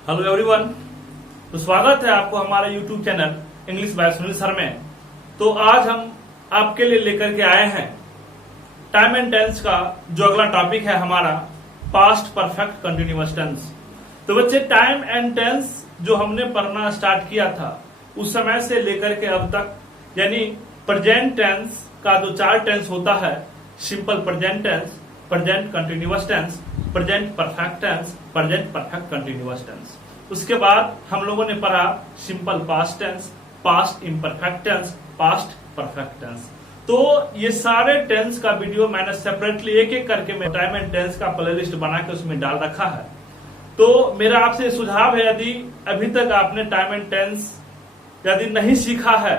Hello everyone. तो स्वागत है आपको हमारे YouTube channel English by Sunil sir में। तो आज हम आपके लिए लेकर के आए हैं टाइम एंड टेंस का जो अगला टॉपिक है हमारा पास्ट परफेक्ट कंटिन्यूअस टेंस। तो बच्चे टाइम एंड टेंस जो हमने पढ़ना स्टार्ट किया था उस समय से लेकर के अब तक, यानी प्रेजेंट टेंस का जो 4 टेंस होता है, simple present tense, present continuous tense, present perfect tense, present perfect continuous tense. उसके बाद हम लोगों ने पढ़ा simple past tense, past imperfect tense, past perfect tense. तो ये सारे टेंस का वीडियो मैंने सेपरेटली एक एक करके मैं टाइम एंड टेंस का प्लेलिस्ट बना के उसमें डाल रखा है। तो मेरा आपसे सुझाव है, यदि अभी तक आपने टाइम एंड टेंस यदि नहीं सीखा है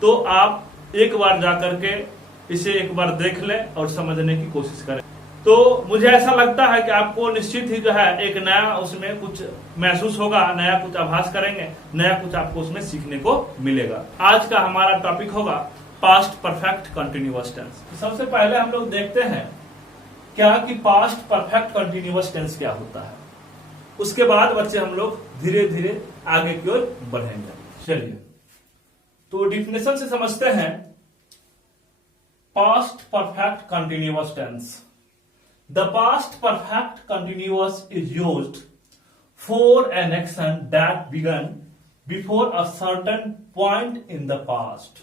तो आप एक बार जाकर के इसे एक बार देख लें और समझने की कोशिश करें। तो मुझे ऐसा लगता है कि आपको निश्चित ही जो है एक नया उसमें कुछ महसूस होगा, नया कुछ आभास करेंगे, नया कुछ आपको उसमें सीखने को मिलेगा। आज का हमारा टॉपिक होगा पास्ट परफेक्ट कंटिन्यूअस टेंस। सबसे पहले हम लोग देखते हैं क्या कि पास्ट परफेक्ट कंटिन्यूअस टेंस क्या होता है। उसके बाद बच्चे हम लोग धीरे धीरे आगे की ओर बढ़ेंगे। चलिए तो डिफिनेशन से समझते हैं। Past perfect continuous tense, the past perfect continuous is used for an action that began before a certain point in the past।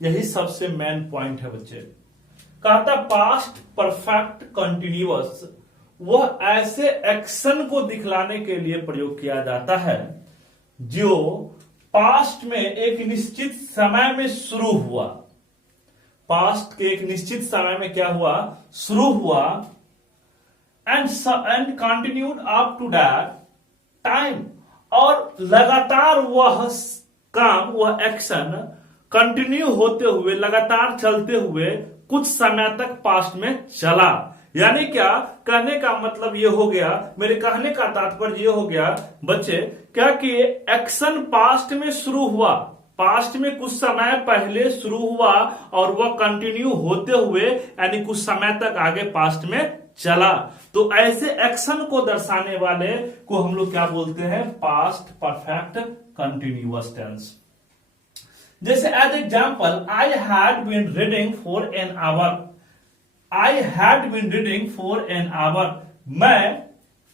यही सबसे मेन पॉइंट है बच्चे। कहता पास्ट परफेक्ट कंटिन्यूअस वह ऐसे एक्शन को दिखलाने के लिए प्रयोग किया जाता है जो पास्ट में एक निश्चित समय में शुरू हुआ। पास्ट के एक निश्चित समय में क्या हुआ, शुरू हुआ and continued up to that time, और लगातार वह काम, वह एक्शन कंटिन्यू होते हुए, लगातार चलते हुए कुछ समय तक पास्ट में चला। यानी क्या कहने का मतलब ये हो गया, मेरे कहने का तात्पर्य ये हो गया बच्चे क्या कि एक्शन पास्ट में शुरू हुआ, पास्ट में कुछ समय पहले शुरू हुआ और वह कंटिन्यू होते हुए यानी कुछ समय तक आगे पास्ट में चला। तो ऐसे एक्शन को दर्शाने वाले को हम लोग क्या बोलते हैं, पास्ट परफेक्ट कंटिन्यूअस टेंस। जैसे as example, I had been reading for an hour. I had been reading for an hour, मैं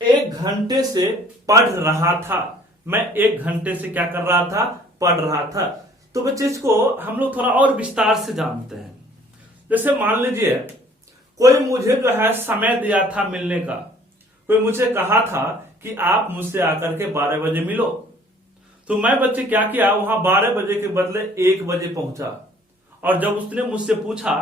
1 घंटे से पढ़ रहा था। मैं 1 घंटे से क्या कर रहा था, पढ़ रहा था। तो बच्चे इसको हम लोग थोड़ा और विस्तार से जानते हैं। जैसे मान लीजिए कोई मुझे जो है समय दिया था मिलने का, कोई मुझे कहा था कि आप मुझसे आकर के 12 बजे मिलो। तो मैं बच्चे क्या किया, वहां 12 बजे के बदले 1 बजे पहुंचा। और जब उसने मुझसे पूछा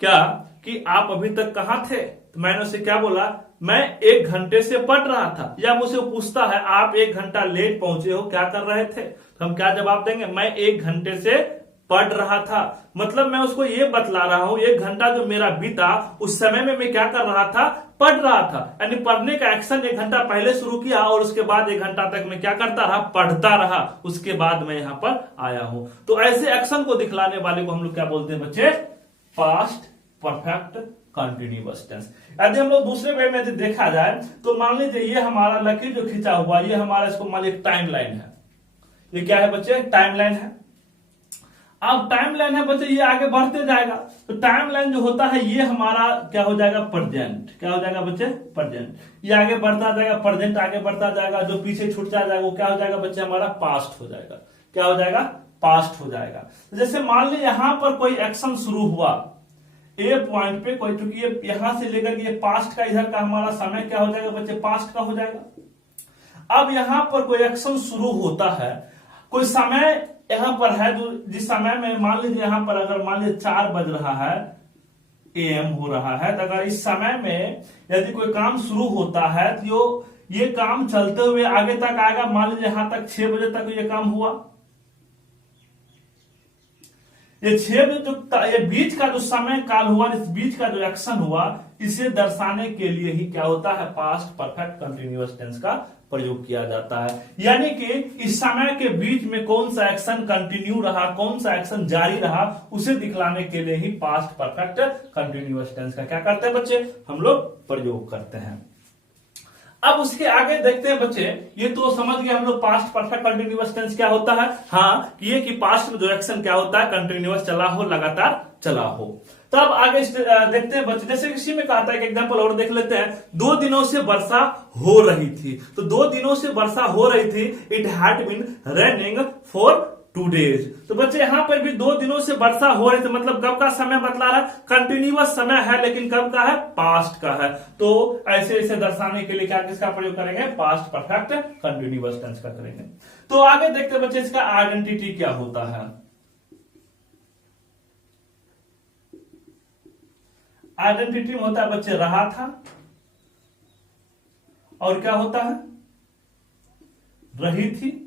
क्या कि आप अभी तक कहां थे, तो मैंने उसे क्या बोला, मैं 1 घंटे से पढ़ रहा था। या मुझसे पूछता है आप 1 घंटा लेट पहुंचे हो, क्या कर रहे थे, तो हम क्या जवाब देंगे, मैं 1 घंटे से पढ़ रहा था। मतलब मैं उसको ये बतला रहा हूं 1 घंटा जो मेरा बीता उस समय में मैं क्या कर रहा था, पढ़ रहा था। यानी पढ़ने का एक्शन 1 घंटा पहले शुरू किया और उसके बाद 1 घंटा तक मैं क्या करता रहा, पढ़ता रहा। उसके बाद मैं यहां पर आया हूं। तो ऐसे एक्शन को दिखलाने वाले को हम लोग क्या बोलते हैं बच्चे, पास्ट परफेक्ट कंटिन्यूअस टेंस। यदि हम लोग दूसरे वे में यदि देखा जाए तो मान लीजिए ये हमारा लकीर जो खींचा हुआ, ये हमारा इसको मान लीजिए टाइम लाइन है। ये क्या है बच्चे, टाइम लाइन है। अब टाइम लाइन है बच्चे, ये आगे बढ़ते जाएगा। तो टाइम लाइन जो होता है ये हमारा क्या हो जाएगा, प्रेजेंट। क्या हो जाएगा बच्चे, प्रेजेंट। ये आगे बढ़ता जाएगा, प्रेजेंट आगे बढ़ता जाएगा। जो पीछे छूट जाएगा वो क्या हो जाएगा बच्चे, हमारा पास्ट हो जाएगा। क्या हो जाएगा, पास्ट हो जाएगा। जैसे मान लीजिए यहां पर कोई एक्शन शुरू हुआ ए पॉइंट पे, कोई चूंकि ये यहां से लेकर के ये पास्ट का इधर का हमारा समय क्या हो जाएगा बच्चे, पास्ट का हो जाएगा। अब यहां पर कोई एक्शन शुरू होता है, कोई समय यहां पर है जो जिस समय में मान लीजिए यहां पर अगर मान लीजिए 4 बज रहा है, एएम हो रहा है, तो अगर इस समय में यदि कोई काम शुरू होता है तो ये काम चलते हुए आगे तक आएगा। मान लीजिए यहां तक 6 बजे तक ये काम हुआ। ये 6 बजे जो ये बीच का जो समय काल हुआ, इस बीच का जो एक्शन हुआ, इसे दर्शाने के लिए ही क्या होता है, पास्ट परफेक्ट कंटिन्यूअस टेंस का प्रयोग किया जाता है। यानी कि इस समय के बीच में कौन सा एक्शन कंटिन्यू रहा, कौन सा एक्शन जारी रहा, उसे दिखलाने के लिए ही पास्ट परफेक्ट कंटिन्यूअस टेंस का क्या करते हैं बच्चे, हम लोग प्रयोग करते हैं। अब उसके आगे देखते हैं बच्चे, ये तो समझ गए हम लोग पास्ट परफेक्ट कंटिन्यूअस टेंस क्या होता है। हाँ, ये कि पास्ट में जो एक्शन क्या होता है, कंटिन्यूअस चला हो, लगातार चला हो। तो अब आगे देखते हैं बच्चे, जैसे किसी में कहा था, एक एग्जांपल और देख लेते हैं। 2 दिनों से वर्षा हो रही थी, तो 2 दिनों से वर्षा हो रही थी। It had been raining for 2 days। तो बच्चे यहां पर भी 2 दिनों से वर्षा हो रही थी, मतलब कब का समय बतला रहा है, कंटिन्यूअस समय है, लेकिन कब का है, पास्ट का है। तो ऐसे ऐसे दर्शाने के लिए क्या किसका प्रयोग करेंगे, पास्ट परफेक्ट कंटिन्यूअस टेंस का करेंगे। तो आगे देखते बच्चे इसका आइडेंटिटी क्या होता है। आइडेंटिटी में होता है बच्चे रहा था, और क्या होता है, रही थी,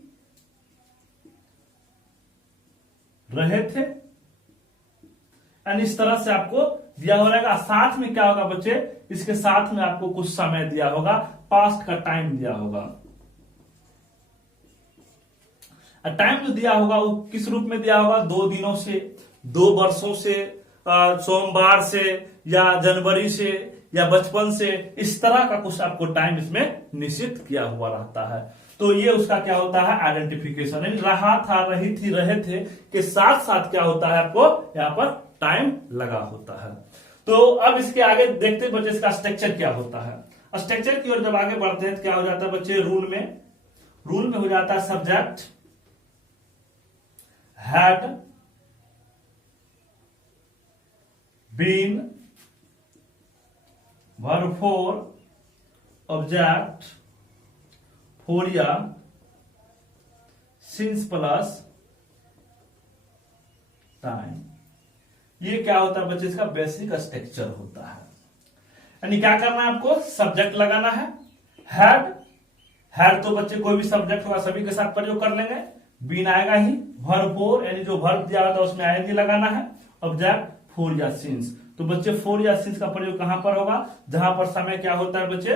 रहे थे, एंड इस तरह से आपको दिया हो रहेगा। साथ में क्या होगा बच्चे, इसके साथ में आपको कुछ समय दिया होगा, पास्ट का टाइम दिया होगा। टाइम जो दिया होगा वो किस रूप में दिया होगा, 2 दिनों से, 2 वर्षों से, सोमवार से, या जनवरी से, या बचपन से, इस तरह का कुछ आपको टाइम इसमें निश्चित किया हुआ रहता है। तो ये उसका क्या होता है, आइडेंटिफिकेशन। यानी रहा था, रही थी, रहे थे के साथ साथ क्या होता है, आपको यहाँ पर टाइम लगा होता है। तो अब इसके आगे देखते बच्चे इसका स्ट्रक्चर क्या होता है। स्ट्रक्चर की ओर जब आगे बढ़ते हैं तो क्या हो जाता है बच्चे, रूल में हो जाता है subject had been, verb four, object फोरिया, सिंस प्लस टाइम। ये क्या होता है बच्चे, इसका बेसिक स्ट्रक्चर होता है। यानी क्या करना है आपको, सब्जेक्ट लगाना है, हैड तो बच्चे कोई भी सब्जेक्ट होगा सभी के साथ प्रयोग कर लेंगे, बीन आएगा ही, वर्ब फोर यानी जो वर्ब दिया होता है उसमें आईएनजी लगाना है, ऑब्जेक्ट फोर या सिंस। तो बच्चे फोर या सिंस का प्रयोग कहां पर होगा, जहां पर समय क्या होता है बच्चे,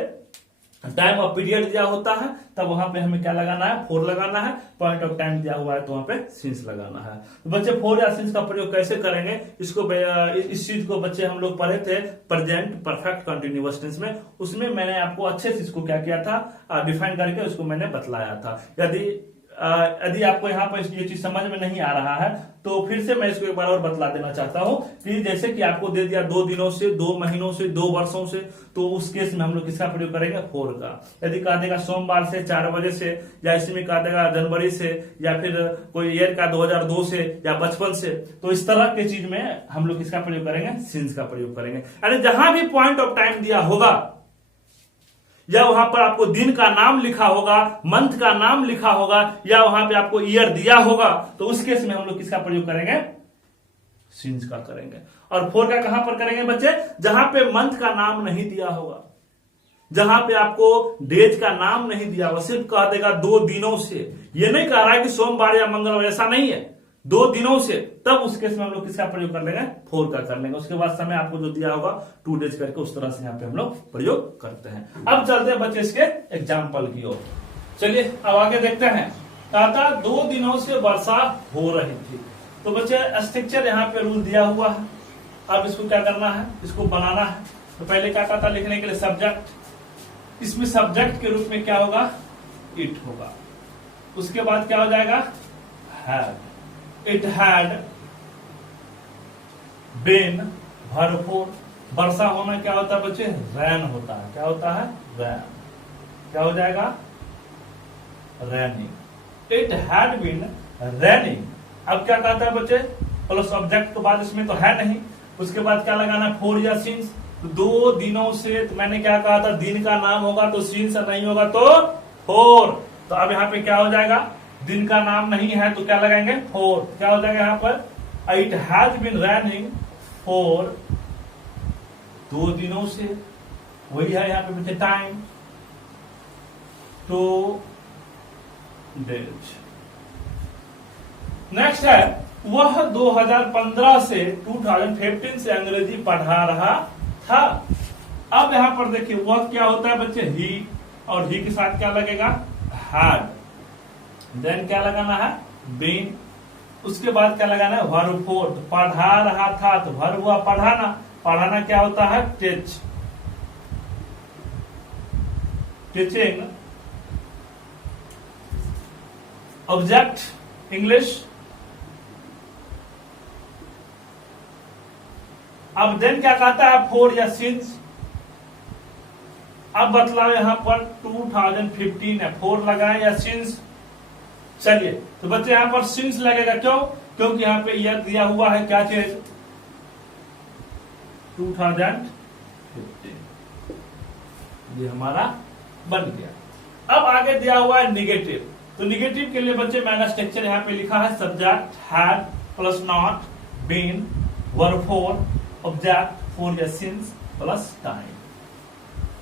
टाइम ऑफ पीरियड दिया होता है, तब वहां पे हमें क्या लगाना है, फोर लगाना है। पॉइंट ऑफ टाइम दिया हुआ है तो वहां पे सिंस लगाना है। तो बच्चे फोर या सिंस का प्रयोग कैसे करेंगे, इसको इस चीज को बच्चे हम लोग पढ़े थे प्रेजेंट परफेक्ट कंटिन्यूअस टेंस में। उसमें मैंने आपको अच्छे से इसको क्या किया था, डिफाइन करके उसको मैंने बतलाया था। यदि आपको यहाँ पर ये चीज समझ में नहीं आ रहा है तो फिर से मैं इसको एक बार और बतला देना चाहता हूँ कि जैसे कि आपको दे दिया 2 दिनों से, 2 महीनों से, 2 वर्षों से, तो उस केस में हम लोग किसका प्रयोग करेंगे, फोर का। यदि कहा देगा सोमवार से, 4 बजे से, या इसी में कहा देगा जनवरी से, या फिर कोई ईयर का 2002 से, या बचपन से, तो इस तरह के चीज में हम लोग किसका प्रयोग करेंगे, सिंस का प्रयोग करेंगे। यानी जहां भी पॉइंट ऑफ टाइम दिया होगा, या वहां पर आपको दिन का नाम लिखा होगा, मंथ का नाम लिखा होगा, या वहां पे आपको ईयर दिया होगा, तो उस केस में हम लोग किसका प्रयोग करेंगे, सिंस का करेंगे। और फोर का कहां पर करेंगे बच्चे, जहां पे मंथ का नाम नहीं दिया होगा, जहां पे आपको डेज का नाम नहीं दिया होगा, सिर्फ कह देगा 2 दिनों से। ये नहीं कह रहा है कि सोमवार या मंगलवार, ऐसा नहीं है, 2 दिनों से, तब उस केस में हम लोग किसका प्रयोग कर लेंगे, फोर का कर लेंगे। उसके बाद समय आपको जो दिया होगा 2 डेज करके, उस तरह से यहाँ पे हम लोग प्रयोग करते हैं। अब चलते हैं बच्चे इसके एग्जाम्पल की ओर। चलिए अब आगे देखते हैं। कहा 2 दिनों से वर्षा हो रही थी। तो बच्चे स्ट्रक्चर यहाँ पे रूल दिया हुआ है। अब इसको क्या करना है, इसको बनाना है। तो पहले क्या कहता लिखने के लिए सब्जेक्ट, इसमें सब्जेक्ट के रूप में क्या होगा, इट होगा। उसके बाद क्या हो जाएगा, had, it had been, verb four. वर्षा होना क्या होता है बच्चे, रैन होता है। क्या होता है, रैन। क्या हो जाएगा, raining. It had been raining. अब क्या कहता है बच्चे, प्लस ऑब्जेक्ट के बाद इसमें तो है नहीं, उसके बाद क्या लगाना है, फोर या सिंस। 2 दिनों से, तो मैंने क्या कहा था, दिन का नाम होगा तो सिंस, नहीं होगा तो फोर। तो अब यहाँ पे क्या हो जाएगा, दिन का नाम नहीं है तो क्या लगाएंगे, फोर। क्या हो जाएगा यहाँ पर, it has been running for 2 दिनों से, वही है यहाँ पे बच्चे टाइम, 2 डेज। नेक्स्ट है, वह 2015 से 2015 से अंग्रेजी पढ़ा रहा था। अब यहां पर देखिए वह क्या होता है बच्चे, ही, और ही के साथ क्या लगेगा, हैड। देन क्या लगाना है, बीन। उसके बाद क्या लगाना है, वर्ब फोर। तो पढ़ा रहा था, तो वर्ब हुआ पढ़ाना। पढ़ाना क्या होता है, टीच। Teaching object English. अब देन क्या कहता है, फोर या सिंस। अब बतलाओ यहां पर 2015 है, फोर लगाए या सिंस। चलिए तो बच्चे यहां पर सिंस लगेगा, क्यों? क्योंकि यहां पे ईयर दिया हुआ है, क्या चीज, 2015, ये हमारा बन गया। अब आगे दिया हुआ है निगेटिव। तो निगेटिव के लिए बच्चे मैंने स्ट्रक्चर यहां पे लिखा है, subject had plus not, been, verb four, object four या सिंस प्लस टाइम।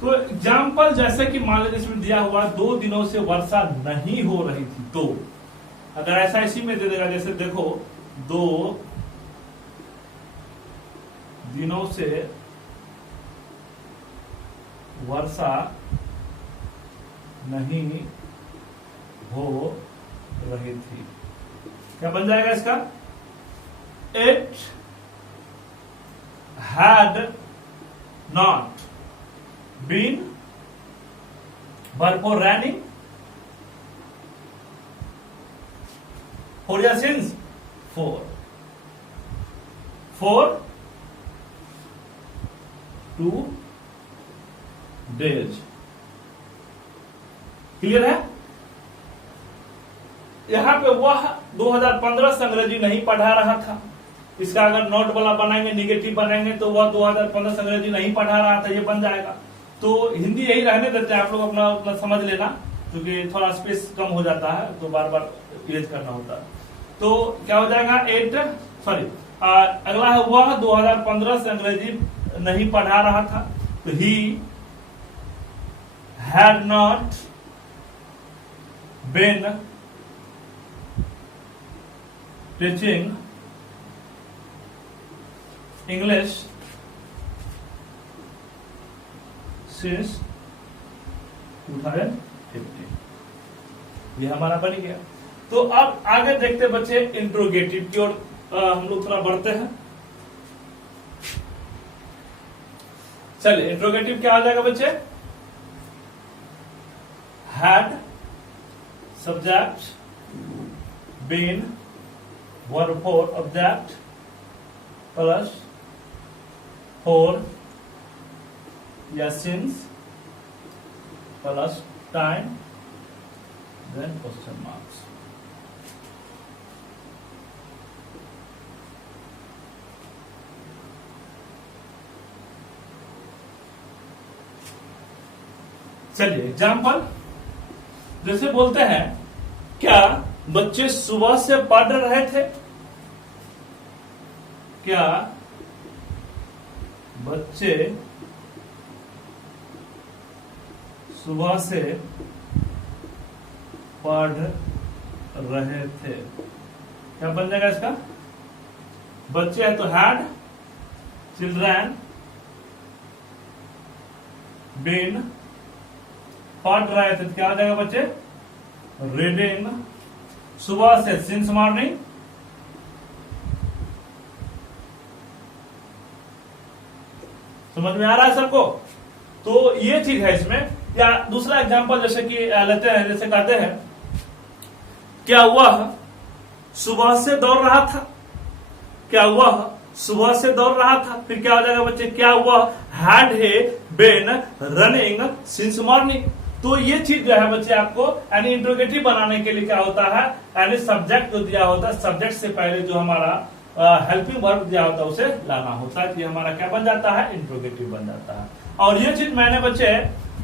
तो एग्जाम्पल जैसे कि मान लीजिए इसमें दिया हुआ 2 दिनों से वर्षा नहीं हो रही थी, तो अगर ऐसा इसी में दे देगा, जैसे देखो 2 दिनों से वर्षा नहीं हो रही थी, क्या बन जाएगा इसका, it had not been verb four raining, for या सिंस, फोर 2 days। क्लियर है? यहां पे वह 2015 से अंग्रेजी नहीं पढ़ा रहा था, इसका अगर नोट वाला बनाएंगे, निगेटिव बनाएंगे, तो वह 2015 से अंग्रेजी नहीं पढ़ा रहा था, ये बन जाएगा। तो हिंदी यही रहने देते हैं, आप लोग अपना समझ लेना, क्योंकि थोड़ा स्पेस कम हो जाता है तो बार बार यूज करना होता है। तो क्या हो जाएगा, अगला है वह 2015 से अंग्रेजी नहीं पढ़ा रहा था, तो he had not been teaching English since 2015। ये हमारा बन गया। तो अब आगे देखते बच्चे इंट्रोगेटिव की ओर, हम लोग थोड़ा बढ़ते हैं। चलिए इंट्रोगेटिव क्या आ जाएगा बच्चे, had subject, been verb four object plus for या since plus time then question marks. चलिए एग्जाम्पल जैसे बोलते हैं, क्या बच्चे सुबह से पढ़ रहे थे, क्या बच्चे सुबह से पढ़ रहे थे, क्या बन जाएगा इसका, बच्चे है तो हैड, चिल्ड्रन, बीन, पढ़ रहे थे, क्या आ जाएगा बच्चे, रीडिंग, सुबह से सिंस मॉर्निंग, समझ में आ रहा है सबको। तो ये चीज है इसमें। या दूसरा एग्जांपल जैसे कि लेते हैं, जैसे कहते हैं, क्या वह सुबह से दौड़ रहा था, क्या वह सुबह से दौड़ रहा था, फिर क्या हो जाएगा बच्चे, क्या वह had been running since morning. तो ये चीज जो है बच्चे आपको यानी इंट्रोगेटिव बनाने के लिए क्या होता है, यानी सब्जेक्ट जो दिया होता है, सब्जेक्ट से पहले जो हमारा हेल्पिंग वर्ब दिया होता है उसे लाना होता है, कि हमारा क्या बन जाता है, इंट्रोगेटिव बन जाता है। और ये चीज मैंने बच्चे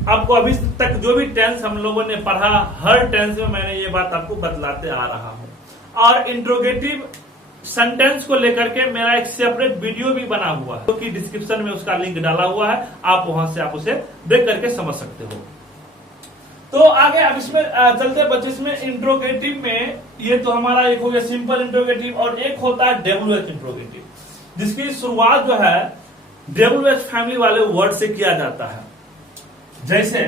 आपको अभी तक जो भी टेंस हम लोगों ने पढ़ा, हर टेंस में मैंने ये बात आपको बतलाते आ रहा हूं। और इंट्रोगेटिव सेंटेंस को लेकर के मेरा एक सेपरेट वीडियो भी बना हुआ है, जो कि डिस्क्रिप्शन में उसका लिंक डाला हुआ है, आप वहां से आप उसे देख करके समझ सकते हो। तो आगे अब इसमें चलते बच्चे, इसमें इंट्रोगेटिव में ये तो हमारा एक हो गया सिंपल इंट्रोगेटिव, और एक होता है डब्ल्यूएच इंट्रोगेटिव, जिसकी शुरुआत जो है डब्ल्यूएच फैमिली वाले वर्ड से किया जाता है। जैसे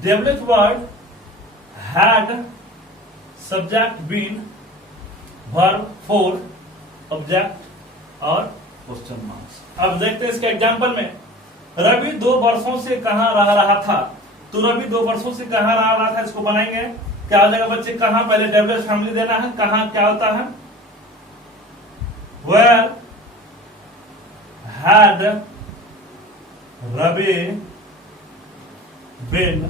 develop word had subject been verb four object और क्वेश्चन मार्क्स। अब देखते हैं इसके एग्जाम्पल में। रवि 2 वर्षों से कहां रह रहा था, तो रवि 2 वर्षों से कहां रह रहा था, इसको बनाएंगे। क्या हो जाएगा बच्चे, कहां पहले डेवलप फैमिली देना है, कहां क्या होता है, where had Ravi been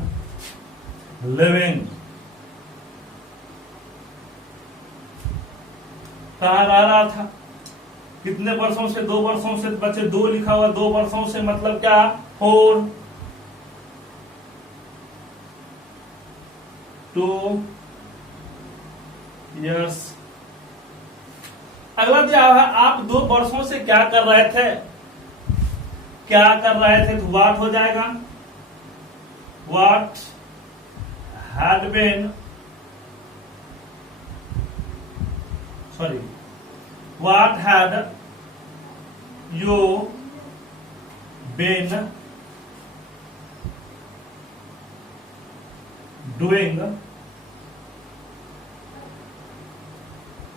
living, कहां रह रहा था, कितने वर्षों से, 2 वर्षों से। बच्चे 2 लिखा हुआ, 2 वर्षों से मतलब क्या, 4 2 years। अगला दिया है, आप 2 वर्षों से क्या कर रहे थे, क्या कर रहे थे, तो व्हाट हो जाएगा, what had been, sorry, what had you been doing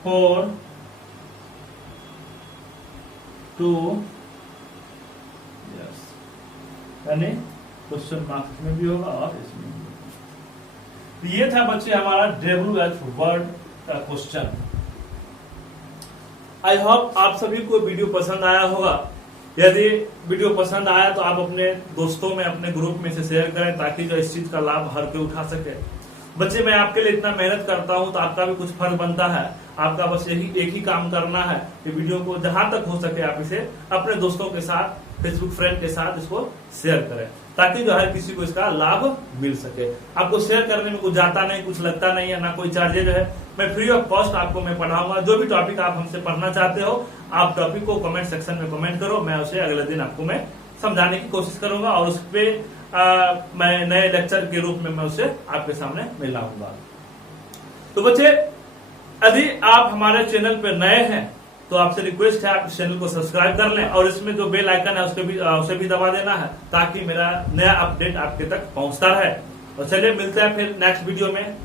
for 2 years, यानी क्वेश्चन मार्क्स में भी होगा और इसमें भी होगा। तो ये था बच्चे हमारा डेवलप वर्ड का क्वेश्चन। आई होप आप सभी को वीडियो पसंद आया होगा। यदि वीडियो पसंद आया तो आप अपने दोस्तों में, अपने ग्रुप में से शेयर करें, ताकि जो इस चीज का लाभ हर कोई उठा सके। बच्चे मैं आपके लिए इतना मेहनत करता हूं तो आपका भी कुछ फर्ज बनता है। आपका बस यही एक ही काम करना है कि वीडियो को जहां तक हो सके आप इसे अपने दोस्तों के साथ, फेसबुक फ्रेंड के साथ इसको शेयर करें, ताकि जो हर किसी को इसका लाभ मिल सके। आपको शेयर करने में कुछ जाता नहीं, कुछ लगता नहीं है, ना कोई चार्जेज है। मैं फ्री ऑफ कॉस्ट आपको मैं पढ़ाऊंगा। जो भी टॉपिक आप हमसे पढ़ना चाहते हो, आप टॉपिक को कमेंट सेक्शन में कमेंट करो, मैं उसे अगले दिन आपको मैं समझाने की कोशिश करूंगा और उस पर मैं नए लेक्चर के रूप में मैं उसे आपके सामने में लाऊंगा। तो बच्चे यदि आप हमारे चैनल पर नए हैं तो आपसे रिक्वेस्ट है आप इस चैनल को सब्सक्राइब कर लें और इसमें जो बेल आइकन है उसे भी दबा देना है, ताकि मेरा नया अपडेट आपके तक पहुंचता रहे। और चलिए मिलते हैं फिर नेक्स्ट वीडियो में।